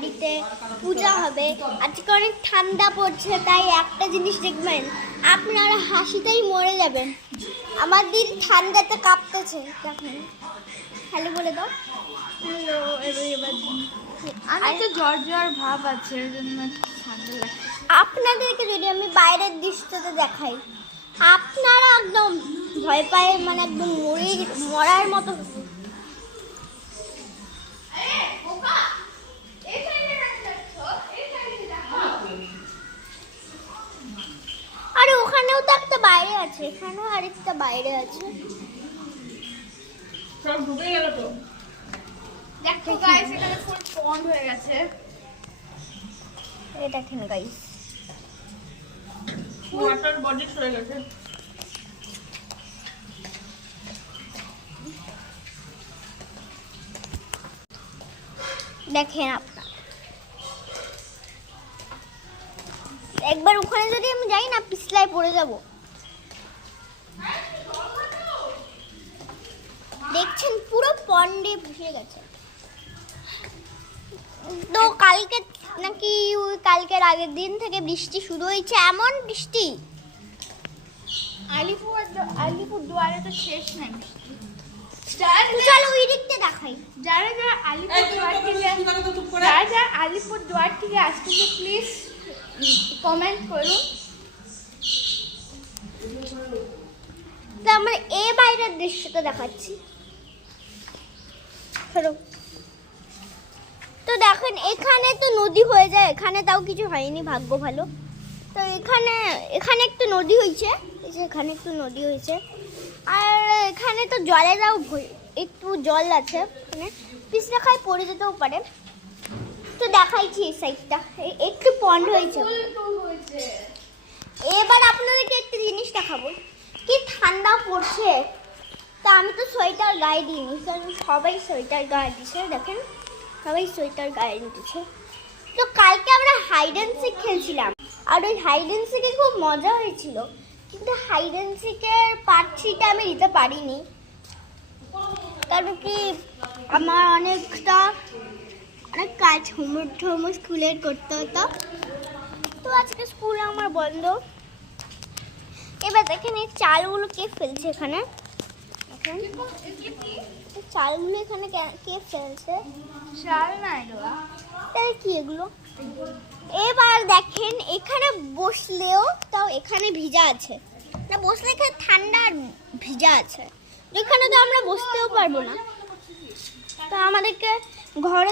বাড়িতে পূজা হবে। আজকে অনেক ঠান্ডা পড়ছে, তাই একটা জিনিস দেখবেন, আপনারা হাসিতেই মরে যাবেন। আমার দিন ঠান্ডাতে কাঁপতেছে। দেখেন, হ্যালো বলে দাও। Hello everybody. আমি তো জ্বর ভাব আছে, এর জন্য ঠান্ডা লাগছে। আপনাদেরকে যদি আমি বাইরের দৃশ্যতে দেখাই, আপনারা একদম ভয় পায়, মানে একদম মরার মতো। আরে ওখানেও তো একটা বাইরে আছে, এখানেও আরেকটা বাইরে আছে। সব ডুবে গেল তো। দেখো গাইস, এখানে ফুল পন্ড হয়ে গেছে। এই দেখেন গাইস, ওয়াটার বডি হয়ে গেছে। দেখেন আপনার একবার ওখানে যদি আমি যাই না, পিছলায় পড়ে যাব। দেখছেন পুরো পন্ডে ভেসে গেছে। তো কালকে নাকি ওই কালকের আগের দিন থেকে বৃষ্টি শুরু হয়েছে, এমন বৃষ্টি। আলিপুর দুয়ারে তো শেষ নাই বৃষ্টি। চলো ওই দিকটা দেখাই। যারা আলিপুর দুয়ার থেকে আসছেন, প্লিজ কমেন্ট করুন। তো আমরা এই বাইরের দৃশ্যটা দেখাচ্ছি। তো দেখেন, এখানে তো নদী হয়ে যায়, এখানে তাও কিছু হয়নি, ভাগ্য ভালো। তো এখানে একটু নদী হয়েছে, এই যে এখানে একটু নদী হয়েছে। আর এখানে তো জলেরাও একটু জল আছে, মানে পিছলে খায় পড়ে যেতেও পারে। তো দেখাইছি এই সাইডটা একটু পন্ড হয়েছে। এবার আপনাদেরকে একটা জিনিস দেখাবো, কি ঠান্ডা পড়ছে। তা আমি তো সোয়েটার গায়ে দিইনি, কারণ সবাই সোয়েটার গায়ে দিচ্ছে। দেখেন, সবাই সোয়েটার গায়ে দিচ্ছে। তো কালকে আমরা হাইড অ্যান্ড সিক খেলছিলাম, আর ওই হাইড অ্যান্ড সিকে খুব মজা হয়েছিল। কিন্তু হাইড অ্যান্ড সিকের পার্ট 3টা আমি দিতে পারিনি, কারণ কি আমার অনেক কাজ হোমওয়ার্ক স্কুলের করতে হতো। তো আজকে স্কুল আমার বন্ধ। এবার দেখেন এই চালগুলো কে ফেলছে এখানে, চালগুলো এখানে কে ফেলছে? চাল না এগুলো, তাহলে কি এগুলো? এবার দেখেন, এখানে বসলেও তাও এখানে ভিজা আছে না, বসলে এখানে ঠান্ডা আর ভিজা আছে, যেখানে তো আমরা বসতেও পারবো না। তো আমাদেরকে ঘরে